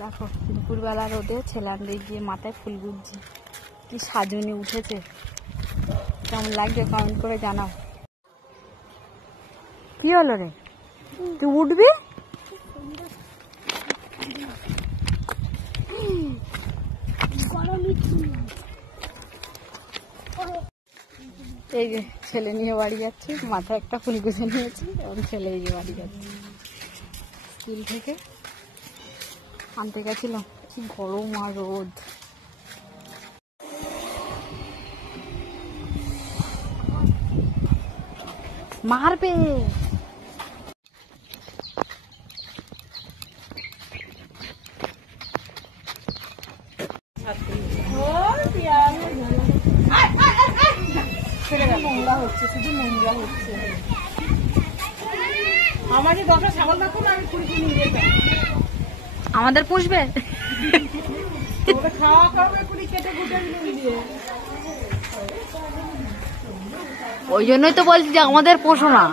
দেখো দুপুরবেলা রোদে ছেলান্ডে গিয়ে মাথায় ফুল গুঁজছি, কি সাজুনি উঠেছে। কেমন লাগবে কমেন্ট করে জানাও। কি হলো রে, তুই উঠবি? এই যে ছেলে নিয়ে বাড়ি যাচ্ছি, মাথায় একটা ফুল গুঁজে নিয়েছি এবং ছেলে নিয়ে বাড়ি যাচ্ছি। স্কুল থেকে আনতে গেছিলাম, কি গরম আর রোদ। মারবে। নোংরা হচ্ছে, শুধু নোংরা হচ্ছে। আমার দশটা ছাগল থাকো না, আমি কুড়ি নিয়ে যেতাম। আমাদের পুষবে, খাওয়া খাবে কুড়ি কেটে কুটে দিয়ে। ওই জন্যই তো বলছি যে আমাদের পোষো না।